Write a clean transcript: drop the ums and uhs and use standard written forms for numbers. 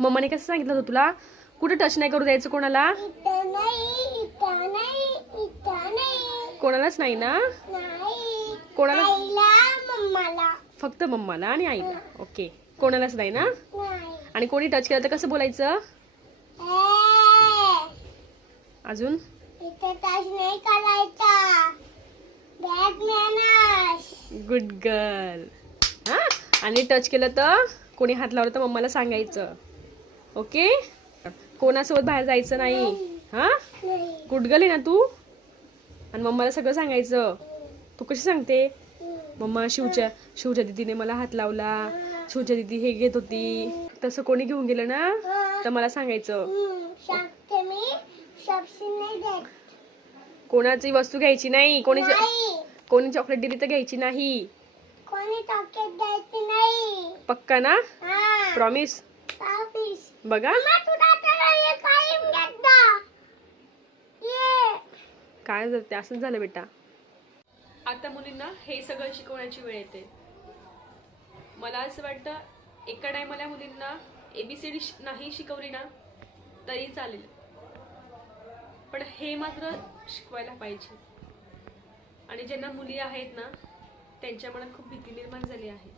मम्माने कसं सांगितलं होतं तुला? कुठे टच नाही करू द्यायचं कोणाला? कोणालाच नाही ना? कोणाला? फक्त मम्माला आणि आईला. ओके, कोणालाच नाही ना? आणि कोणी टच केलं तर कसं बोलायचं? अजून गुड गर्ल. हा, आणि टच केलं तर कोणी हात लावलं तर मम्माला सांगायचं. ओके, कोणासोबत बाहेर जायचं नाही. हा, गुड गर्ल आहे ना तू? आणि मम्माला सगळं सांगायचं. तू कशी सांगते? मम्मा शिवच्या दीदीने मला हात लावला, शिवच्या दीदी हे घेत होती, तसं कोणी घेऊन गेलं ना तर मला सांगायचं. कोणाची वस्तू घ्यायची नाही. कोणी चॉकलेट दिली तर घ्यायची नाही. पक्का ना? प्रॉमिस? बघा काय ते असंच झालं बेटा. आता मुलींना हे सगळं शिकवण्याची वेळ येते. मला असं वाटतं एका टायमाला मुलींना ABCD नाही शिकवली ना तरी चालेल, पण हे मात्र शिकवायला पाहिजे. आणि ज्यांना मुली आहेत ना त्यांच्या मनात खूप भीती निर्माण झाली आहे.